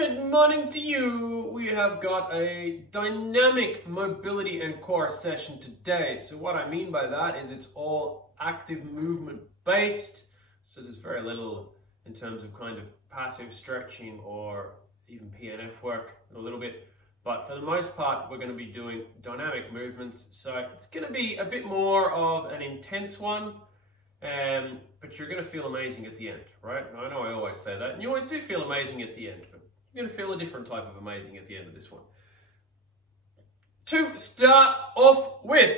Good morning to you. We have got a dynamic mobility and core session today. So what I mean by that is it's all active movement based. So there's very little in terms of kind of passive stretching or even PNF work a little bit. But for the most part, we're going to be doing dynamic movements. So it's going to be a bit more of an intense one. But you're going to feel amazing at the end, right? I know I always say that, and you always do feel amazing at the end, but you're going to feel a different type of amazing at the end of this one. To start off with,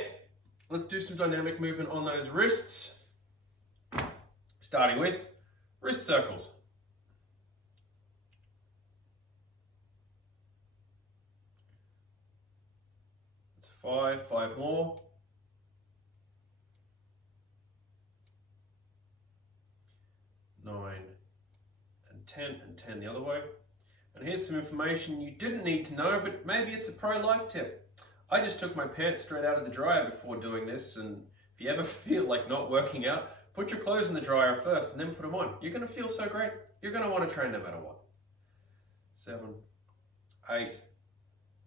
let's do some dynamic movement on those wrists. Starting with wrist circles. That's five more. 9 and 10 the other way. And here's some information you didn't need to know, but maybe it's a pro life tip. I just took my pants straight out of the dryer before doing this, and if you ever feel like not working out, put your clothes in the dryer first and then put them on. You're going to feel so great. You're going to want to train no matter what. 7, 8,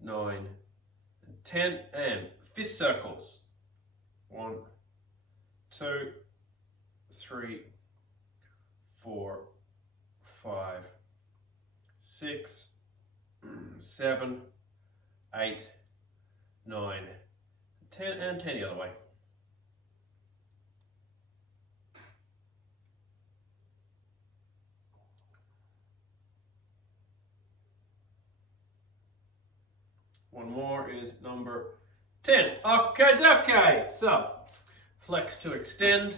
9, and 10, and fist circles. 1, 2, 3, 4, 5, 6, 7, 8, 9, 10, and 10 the other way. One more is number 10. Okay. So, flex to extend.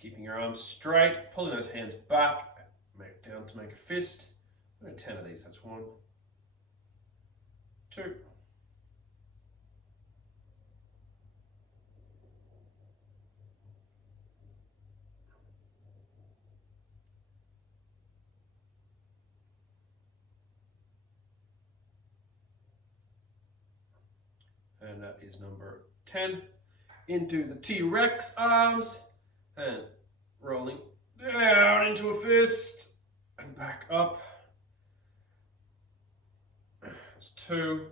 Keeping your arms straight, pulling those hands back, down to make a fist. 10 of these, that's 1, 2, 3. And that is number 10. Into the T-Rex arms, and rolling down into a fist, and back up. That's 2.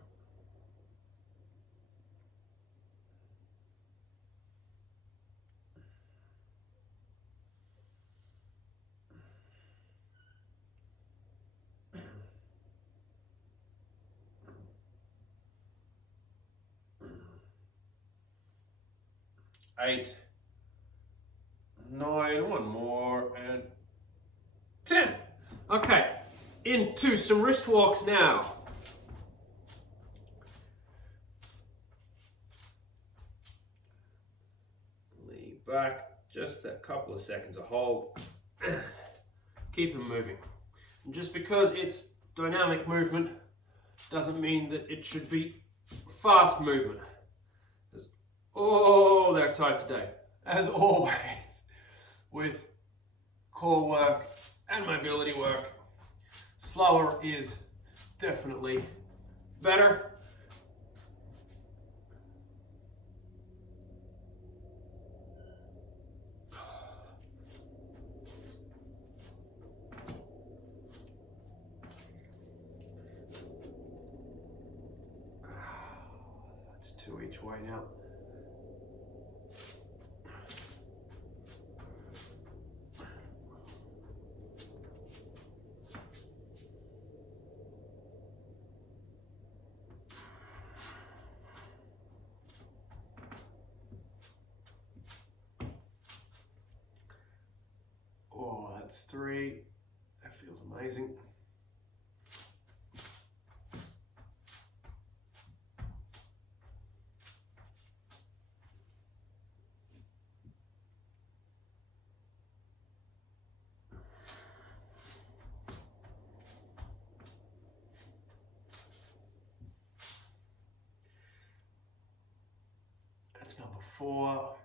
Eight, 9, one more, and 10. Okay, into some wrist walks now. Lean back, just a couple of seconds of hold. Keep them moving. And just because it's dynamic movement doesn't mean that it should be fast movement. Oh, they're tight today, as always, with core work and mobility work. Slower is definitely better. That's 2 each way now. Oh, that's 3. That feels amazing. That's number 4.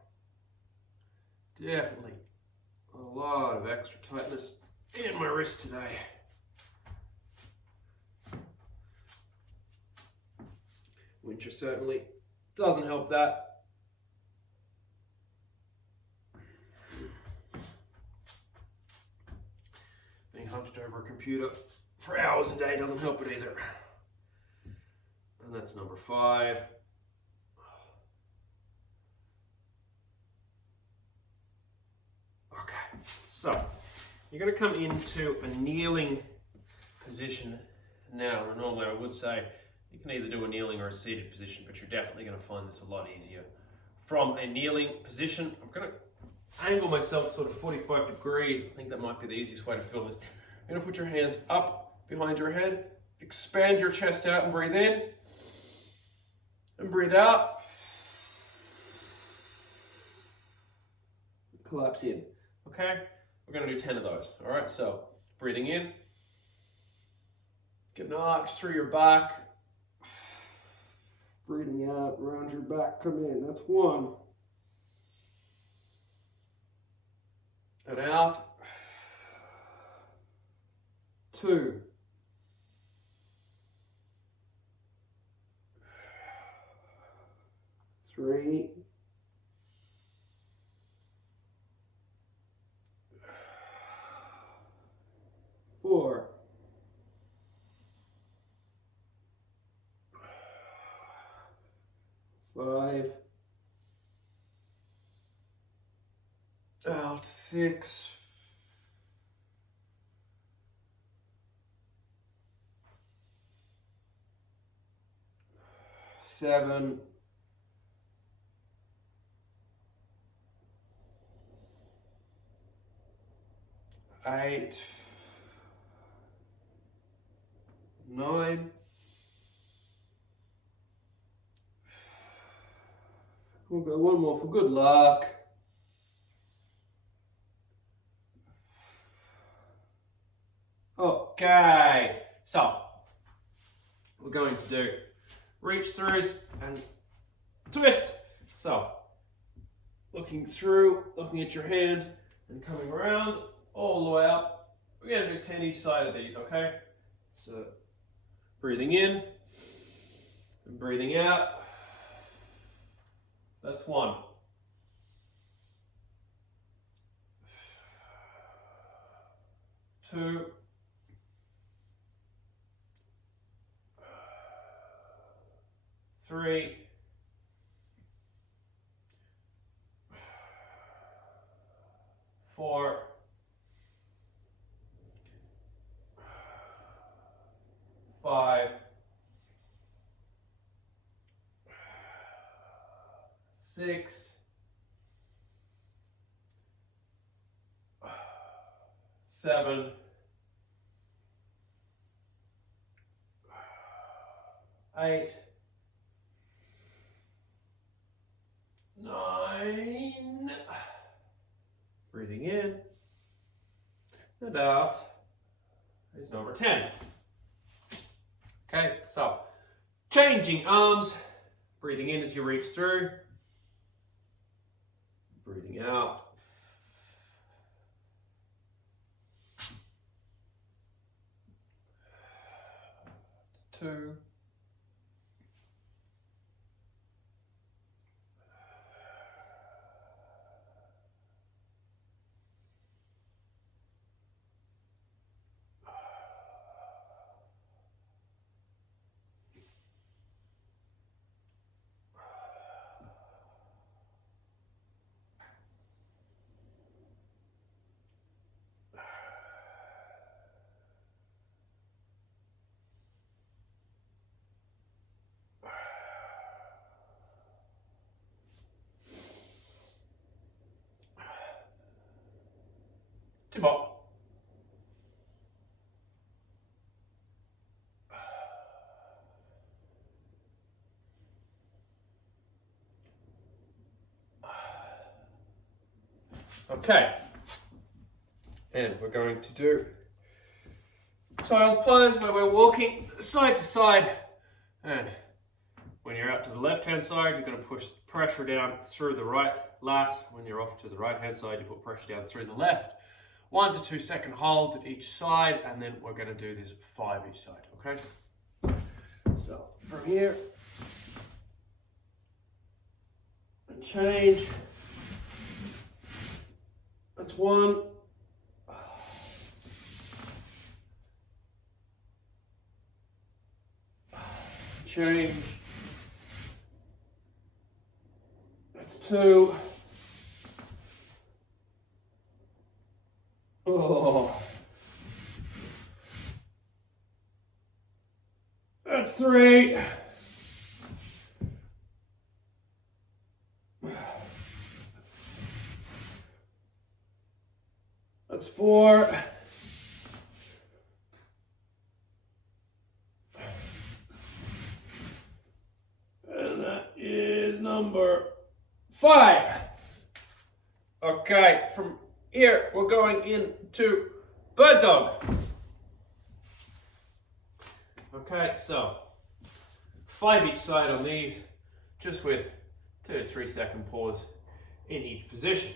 Definitely a lot of extra tightness in my wrist today. Winter certainly doesn't help that. Being hunched over a computer for hours a day doesn't help it either. And that's number 5. Okay, so you're going to come into a kneeling position now. Normally I would say you can either do a kneeling or a seated position, but you're definitely going to find this a lot easier from a kneeling position. I'm going to angle myself sort of 45 degrees. I think that might be the easiest way to film this. You're going to put your hands up behind your head, expand your chest out and breathe in, and breathe out. Collapse in. Okay? We're going to do 10 of those. All right, so breathing in. Get an arch through your back. Breathing out, round your back, come in. That's 1. And out. 2. 3. 4. 5. Out. 6. 7. 8. 9. We'll go one more for good luck. Okay, so we're going to do reach throughs and twist. So looking through, looking at your hand and coming around all the way up. We're going to do 10 each side of these, okay? So breathing in and breathing out. That's 1. 2. 3. 4. 5. 6. 7. 8. 9. Breathing in and out is number 10. Okay, so changing arms, breathing in as you reach through, breathing out. It's 2. 2 more. Okay, and we're going to do child pose where we're walking side to side, and when you're out to the left hand side you're going to push pressure down through the right lat. When you're off to the right hand side you put pressure down through the left. 1 to 2 second holds at each side, and then we're going to do this 5 each side, okay? So from here and change. That's 1. change. That's 2. Oh. That's 3. That's 4. And that is number 5. Okay, from here we're going into bird dog. Okay, so 5 each side on these, just with 2 to 3 second pause in each position.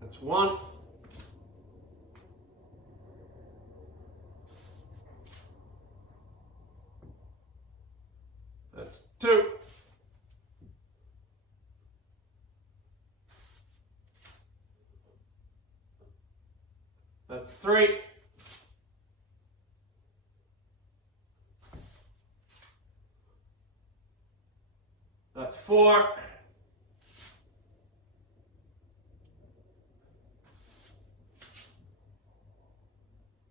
That's 1. That's 2. That's 3. That's 4.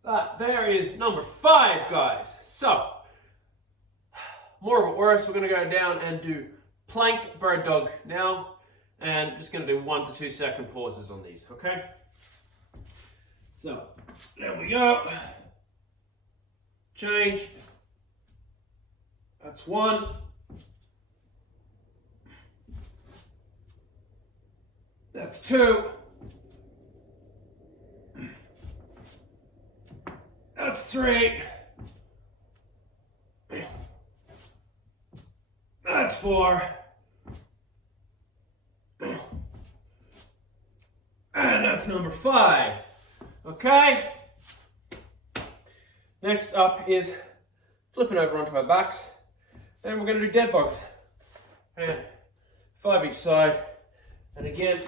That there is number 5, guys. So, more but worse, we're going to go down and do plank bird dog now, and just going to do 1 to 2 second pauses on these, okay? So, there we go. Change. That's 1. That's 2. That's 3. That's 4. And that's number 5. Okay? Next up is flipping over onto our backs. Then we're going to do dead bugs. And 5 each side. And again,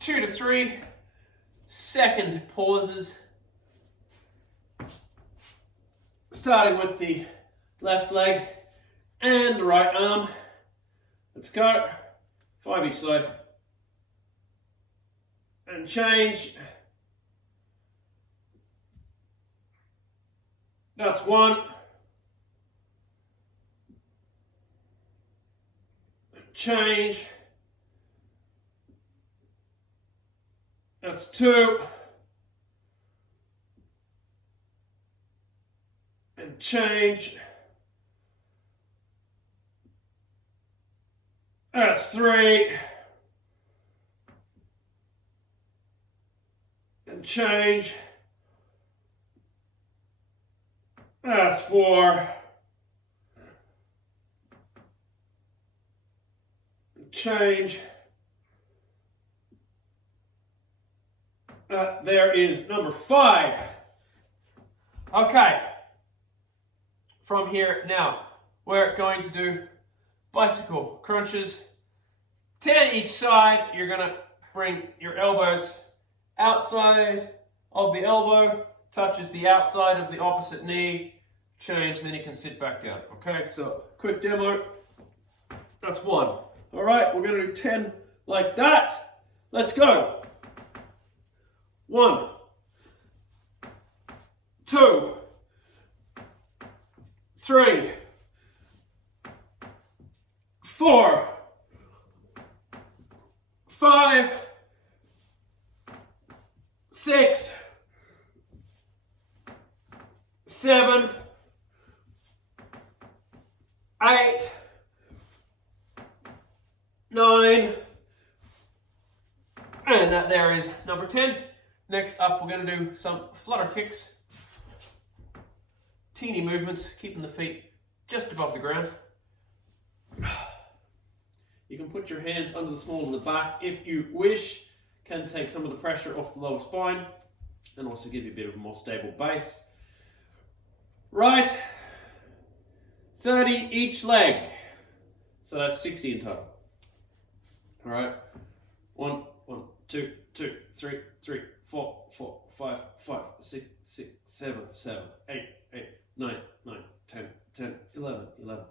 2 to 3 second pauses. Starting with the left leg and the right arm. Let's go. 5 each side. And change. That's 1. Change. That's 2. And change. That's 3. And change. That's 4. And change. There is number 5. Okay. From here now, we're going to do bicycle crunches. 10 each side. You're going to bring your elbows outside of the elbow, touches the outside of the opposite knee, change, then you can sit back down. Okay, so quick demo. That's 1. All right, we're going to do 10 like that. Let's go. 1, 2, 3, 4, 5, 6, 7, 8, 9, and that there is number 10. Next up, we're going to do some flutter kicks. Teeny movements, keeping the feet just above the ground. You can put your hands under the small of the back if you wish. Can take some of the pressure off the lower spine and also give you a bit of a more stable base. Right, 30 each leg. So that's 60 in total. All right, 1, 2, 2, 3, 3, 4, 4, 5, 5, 6, 6, 7, 7, 8, 8, 9, 9, 10, 10, 11, 11,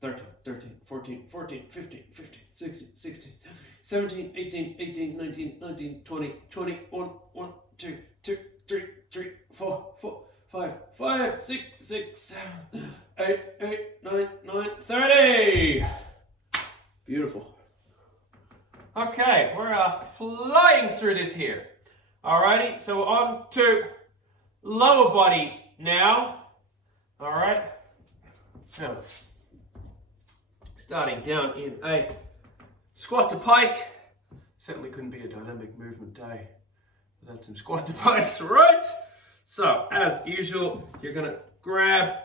13, 13, 14, 14, 15, 15, 16, 16, 17, 18, 18, 19, 19, 20, 21, 1, 2, 2, 3, 3, 4, 4, 5, 5, 6, 6, 7, 8, 8, 9, 9, 30. Beautiful. Okay, we're flying through this here. Alrighty, so we're on to lower body now. Alright. Now, starting down in a squat to pike. Certainly couldn't be a dynamic movement day without some squat to pikes, right? So, as usual, you're going to grab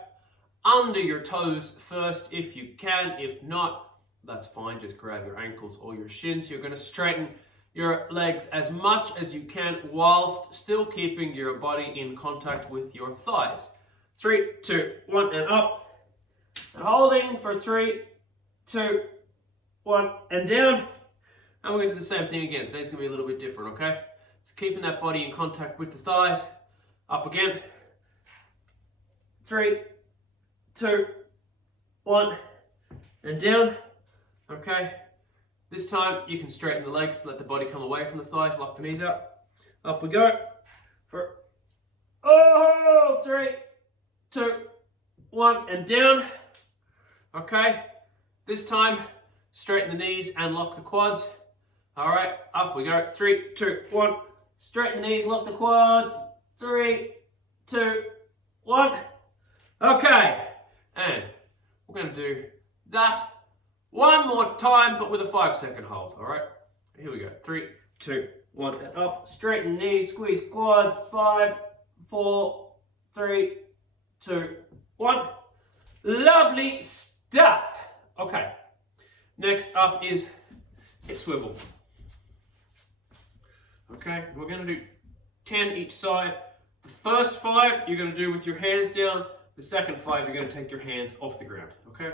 under your toes first if you can. If not, that's fine. Just grab your ankles or your shins. You're going to straighten your legs as much as you can whilst still keeping your body in contact with your thighs. 3, 2, 1, and up. And holding for 3, 2, 1, and down. And we're going to do the same thing again. Today's going to be a little bit different, okay? It's keeping that body in contact with the thighs. Up again. 3, 2, 1, and down. Okay. This time you can straighten the legs, let the body come away from the thighs, lock the knees out. Up we go. For 3, 2, 1, and down. Okay. This time, straighten the knees and lock the quads. All right, up we go. 3, 2, 1. Straighten the knees, lock the quads. 3, 2, 1. Okay, and we're going to do that one more time, but with a 5-second hold. All right, here we go. 3, 2, 1, and up. Straighten knees, squeeze quads. 5, 4, 3, 2, 1. Lovely stuff. Okay, next up is hip swivel. Okay, we're going to do 10 each side. The first 5 you're going to do with your hands down. The second 5 you're going to take your hands off the ground. Okay,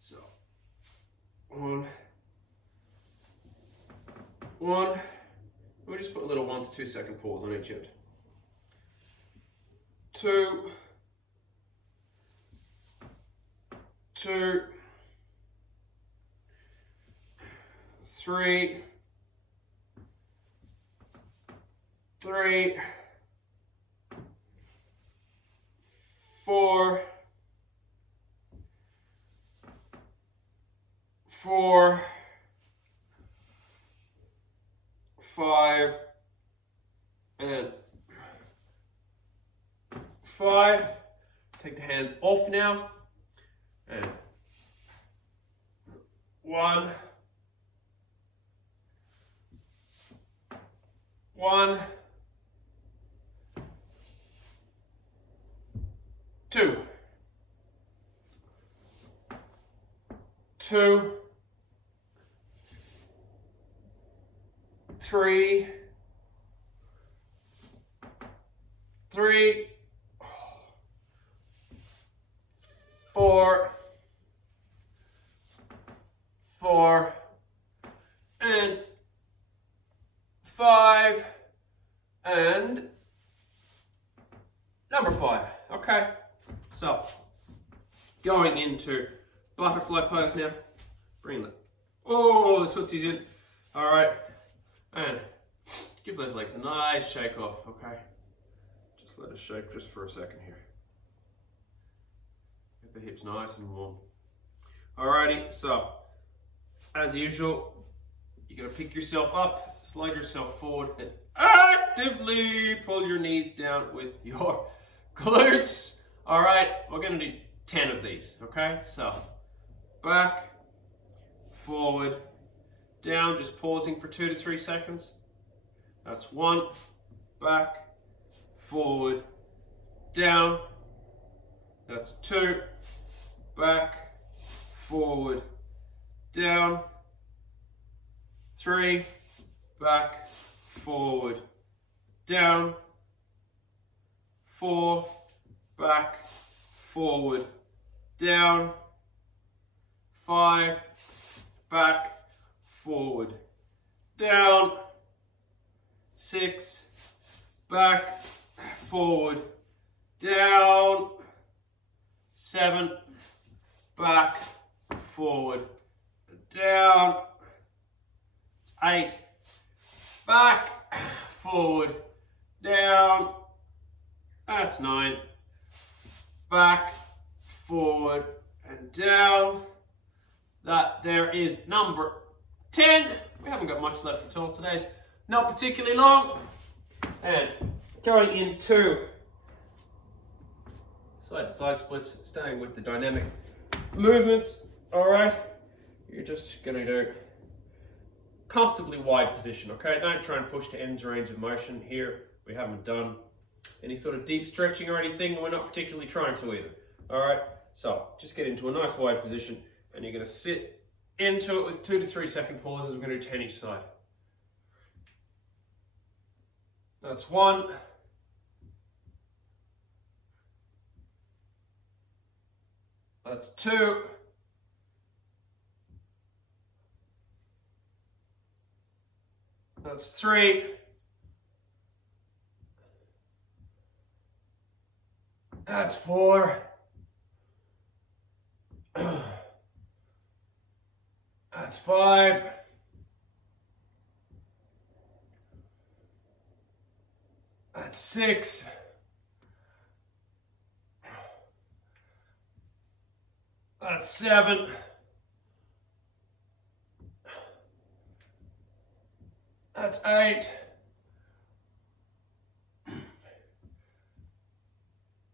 so 1, 1. We'll just put a little 1 to 2 second pause on each end. 2, 2, 3, 3, 4, 4, 5, and 5. Take the hands off now. And 1, 1, 2, 2, 3, 3, 4, 4, and 5, and number 5. Okay, so going into butterfly pose now. Bring the tootsies in. All right, and give those legs a nice shake off. Okay, just let it shake just for a second here. Get the hips nice and warm. Alrighty, so as usual, you're going to pick yourself up, slide yourself forward, and actively pull your knees down with your glutes. Alright, we're going to do 10 of these, okay? So, back, forward, down, just pausing for 2 to 3 seconds. That's 1, back, forward, down. That's 2, back, forward, down. 3, back, forward, down. 4, back, forward, down. 5, back, forward, down. 6, back, forward, down, 7, back, forward, down, 8, back, forward, down, that's 9, back, forward, and down. That there is number 10. We haven't got much left at all. Today's not particularly long. And going into side to side splits, staying with the dynamic movements. All right, you're just going to do comfortably wide position. Okay, don't try and push to end range of motion here. We haven't done any sort of deep stretching or anything. We're not particularly trying to either. All right, so just get into a nice wide position, and you're going to sit into it with 2 to 3 second pauses. We're going to do 10 each side. That's 1. That's 2. That's 3. That's 4. That's 5. That's 6. That's 7. That's 8.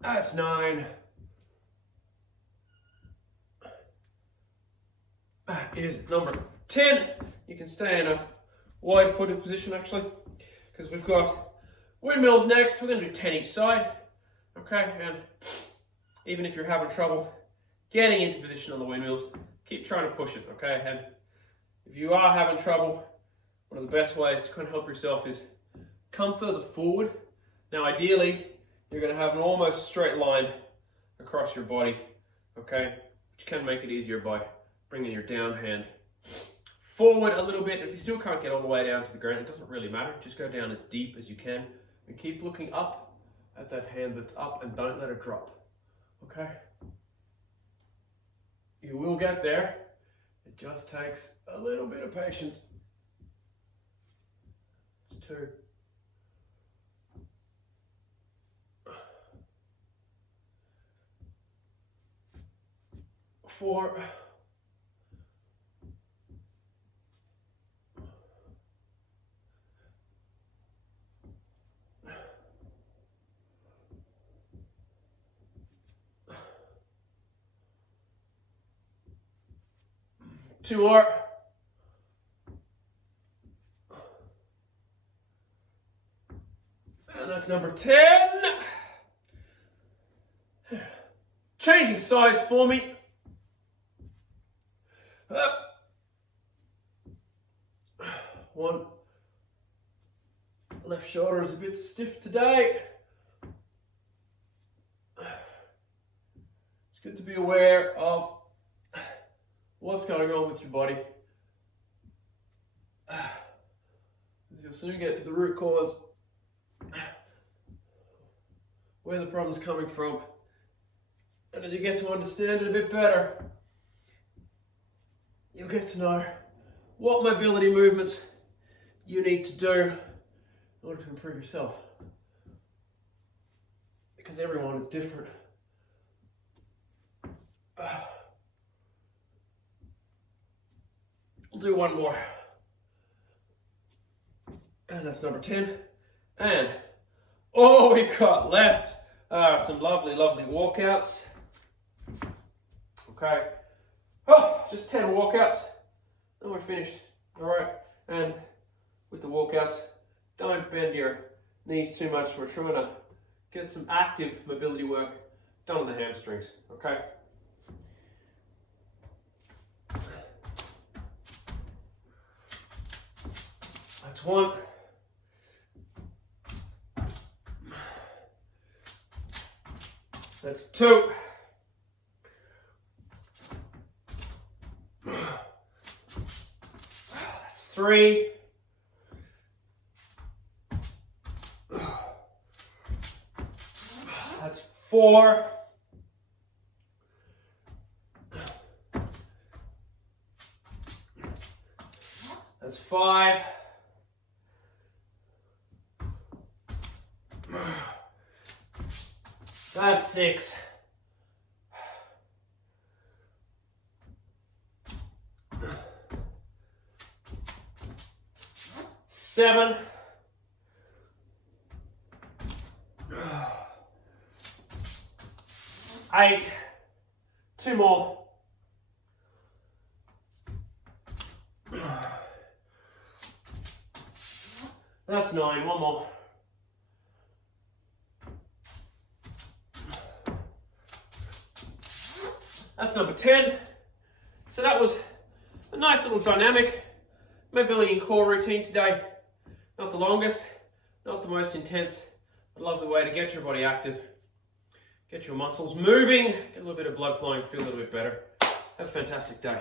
That's 9. That is number 10. You can stay in a wide-footed position actually, because we've got windmills next. We're going to do 10 each side. Okay, and even if you're having trouble getting into position on the windmills, keep trying to push it. Okay, and if you are having trouble, one of the best ways to kind of help yourself is come further forward. Now, ideally, you're going to have an almost straight line across your body. Okay, which can make it easier by bringing your down hand forward a little bit. If you still can't get all the way down to the ground, it doesn't really matter. Just go down as deep as you can and keep looking up at that hand that's up, and don't let it drop. Okay? You will get there. It just takes a little bit of patience. It's 2. 4. 2 more. And that's number 10. Changing sides for me. Up. 1. Left shoulder is a bit stiff today. It's good to be aware of what's going on with your body. You'll soon get to the root cause, where the problem's coming from. And as you get to understand it a bit better, you'll get to know what mobility movements you need to do in order to improve yourself. Because everyone is different. We'll do 1 more. And that's number 10. And all we've got left are some lovely, lovely walkouts. Okay. Oh, just 10 walkouts. And we're finished. All right. And with the walkouts, don't bend your knees too much. We're trying to get some active mobility work done on the hamstrings. Okay. That's 1. That's 2. That's 3. 4. That's 5. That's 6. Seven. 8. 2 more. That's 9. 1 more. That's number 10. So that was a nice little dynamic mobility and core routine today. Not the longest, not the most intense, but a lovely way to get your body active, get your muscles moving, get a little bit of blood flowing, feel a little bit better. Have a fantastic day.